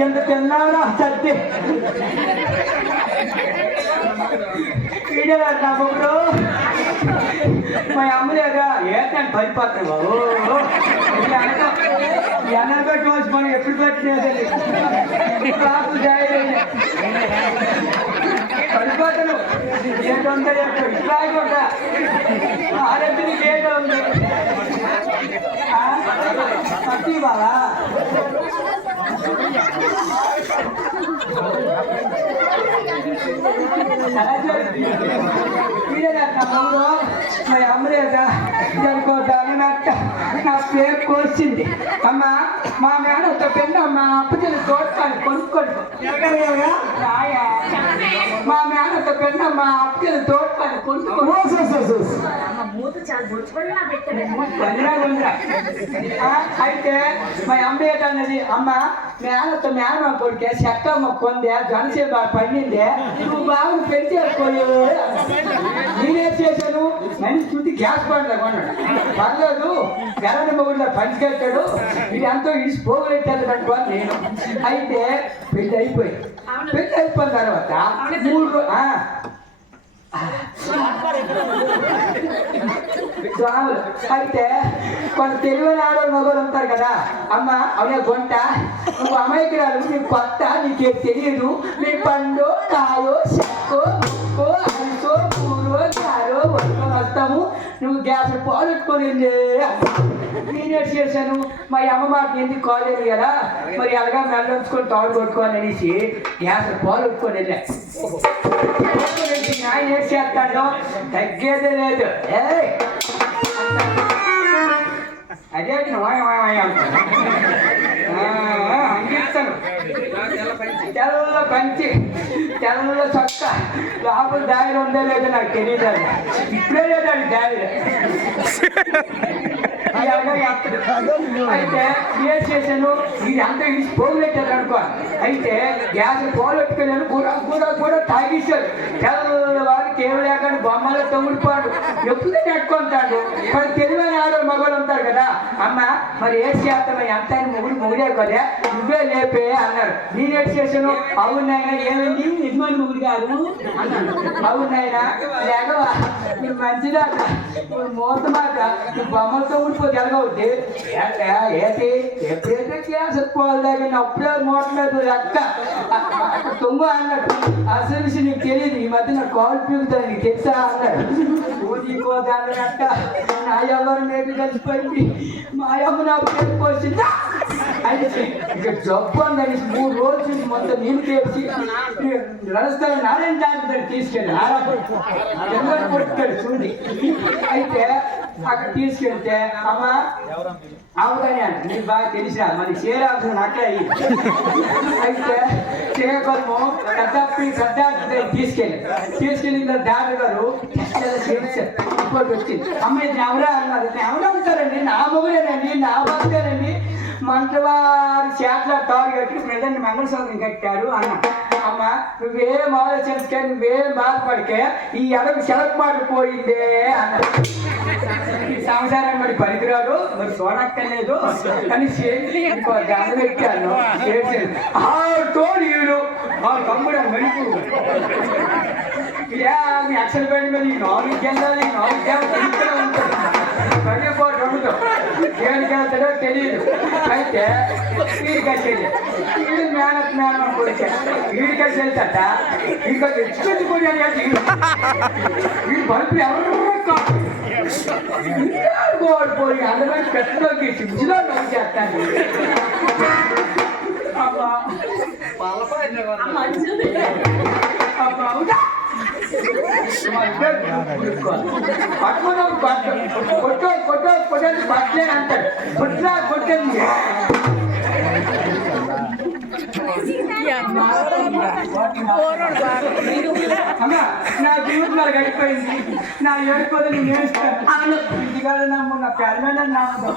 ఎంత తిన్నారా సత్తి ఈడరా నా మా అమ్మలేగా ఏంటంటే భయపడతాను బాబు? ఎన్నర పెట్టి మనం ఎప్పుడు పెట్టినది కాపు పడిపోతాను ఏంటంటే ఇట్లా కూడా నీకు ఏంటో ఉంది? పట్టి బాగా నా పేరు కోసింది అమ్మ మా మేనతో మా అప్పచెల్లి తోటకాలు కొనుక్కోండి మా పెళ్ళి మా వందరా వందరా. ఆ, అయితే మా అమ్మ ఏంటన్నది అమ్మ మేనతో మేన కొడుకే? చెక్కమ్మ కొందే జనసేన పండిందే. నువ్వు బాగా పెంచేసుకోలేదు నేనేం చేశాను? మంచి చుట్టి గ్యాస్ బండ్లో కొన్నాడు. పర్లేదు గరని మొగుడులో పంచికెట్టాడు. ఇది ఎంతో ఇడిసి పోగలెట్టాడు అనుకోని నేను. అయితే పెళ్ళి అయిపోయి పెళ్ళి అయిపోయిన తర్వాత మూడు రో- ఆ. స్వాములు. అయితే కొంత తెలివైన ఆడవాళ్ళు మగవాళ్ళు ఉంటారు కదా అమ్మ అవునే గొంట నువ్వు అమాయకురాలు నీకు కొత్త నీకేం తెలియదు నీ పండు కాయో చెక్కో ముక్కో నువ్వు గ్యాస్ పాలెట్టుకొని నేనే చేశాను. మరి అమ్మ మాట ఎందుకు కాలేదు కదా? మరి అలాగా మెల్లంచుకొని తాడు కొట్టుకోవాలి అనేసి గ్యాస్ పాలెట్టుకొని వెళ్ళా ఆయన ఏం చేస్తాడో? తగ్గేదే లేదు. ఏ అదే వాయ్ వాయ్ తెల్ల పంచి. తెల్ల చొక్క లోపల దారి ఉందో లేదో నాకు తెలియదు అది. ఇప్పుడే లేదండి దారి ఇలాగా అయితే ఏం చేశాను? ఇది అంతా ఇది పోగులెట్టారు అనుకో. అయితే గ్యాస్ పోగొట్టుకెళ్ళాను కూడా కూడా కూడా తాగేశాడు తెల్లవారు లేకుండా బొమ్మలో తొమ్మిడిపోడు ఎప్పుడు నెట్టుకుంటాడు మరి తెలివైన ఆడో మగవాళ్ళు ఉంటారు కదా. అమ్మ మరి ఏం చేస్తాను ఎంత మొగుడు మొగుడే కదా. నువ్వే లేపే అన్నారు. నేను ఏం చేశాను? అవునాయన ఏమండి యజమాని మొగుడు కాదు అన్నాను అవునాయన లేకవా నువ్వు మంచిదా నువ్వు మోసమాట నువ్వు బొమ్మలతో ఉండిపోతే ఎలాగవుద్ది ఏంటి ఎప్పుడైతే గ్యాస్ పోవాలి దగ్గర అప్పుడే మోసలేదు మీద తొంగు అన్నట్టు అసలు నీకు తెలియదు. ఈ మధ్య నా కాల్ పీకుతాను నీకు తెలుసా అన్నాడు ఊదిపోతాను అక్క నా ఎవరు నేను కలిసిపోయింది. మా అమ్మ నాకు పేరు పోసింది? అయితే ఇక జబ్బు అని మూడు రోజులు మొత్తం నేను తెలిసి నడుస్తాను నారాయణ డాక్టర్ తీసుకెళ్ళి ఎవరు కొడుతాడు చూడి. అయితే అక్కడ తీసుకెళ్తే అమ్మ అవుతానే అంట నీకు బాగా తెలిసిరా. మరి చేరాల్సిన అక్కడ అయితే చేయగలము పెద్దప్పి పెద్ద తీసుకెళ్ళి. తీసుకెళ్ళిన డాక్టర్ గారు చేశారు రిపోర్ట్ వచ్చింది. అమ్మాయి ఎవరా అన్నారు ఎవరు అవుతారండి నా మొగుడేనండి నా భక్తేనండి మంటవారి చేతల తాడు కట్టి ప్రజెంట్ మంగళసూత్రం కట్టారు అన్న అమ్మ నువ్వేం ఆలోచించకే నువ్వేం బాధపడికే ఈ ఎడకు సెలక్ మాట పోయిందే అన్న. ఈ సంసారం మరి పనికిరాడు మరి చూడక్కర్లేదు కానీ చేతి పెట్టాను. చేసి ఆ ఆ తమ్ముడు మరిపు. మీ అక్షర పేరు మీద ఈ నాలుగు గంటలు ఈ నాలుగు గంటలు పడిపోటు ఉండదు దేనికి వెళ్తాడో తెలియదు అయితే వీడికి వచ్చేది వీడు మేనత్ మేనం కొడితే వీడికి వచ్చి వెళ్తాట? ఇంకా తెచ్చుకొని వీడు. బల్బు ఎవరు ఓడిపోయి అందరం పెద్దలోకి సిగ్గులో నవ్వు చేస్తాను అబ్బా. అవునా పట్టుకున్నాం పట్టు కొట్టు కొట్టు కొట్టేది పట్టలేని అంటాడు కొట్టేది అమ్మ నా జీవితం నాకు గడిపోయింది నా ఏడుకోదు నేను నమ్ము. నా ప్యారమైన నమ్ము